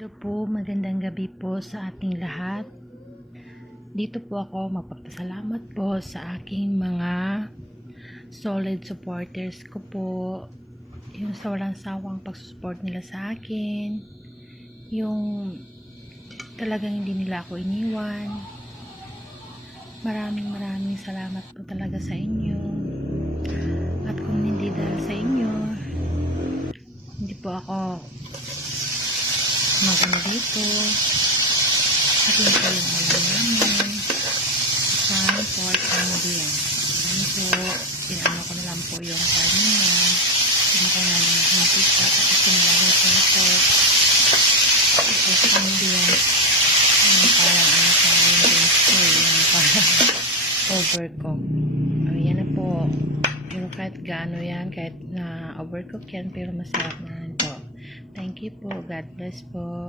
Hello po, magandang gabi po sa ating lahat. Dito po ako magpapasalamat po sa aking mga solid supporters ko po. Yung sa walang sawang pagsusupport nila sa akin. Yung talagang hindi nila ako iniwan. Maraming salamat po talaga sa inyo. At kung hindi dahil sa inyo, hindi po ako magano dito at yun po yung alam namin sa for family yan po, pinano ko na lang po yung kanina pinako na ng mantika tapos pinilagay ko na po tapos family yan yung parang ano sa yung drinks ko yung parang over ko yan na po pero kahit gaano yan kahit na overcook yan pero masarap na rin po. Thank you po. God bless po.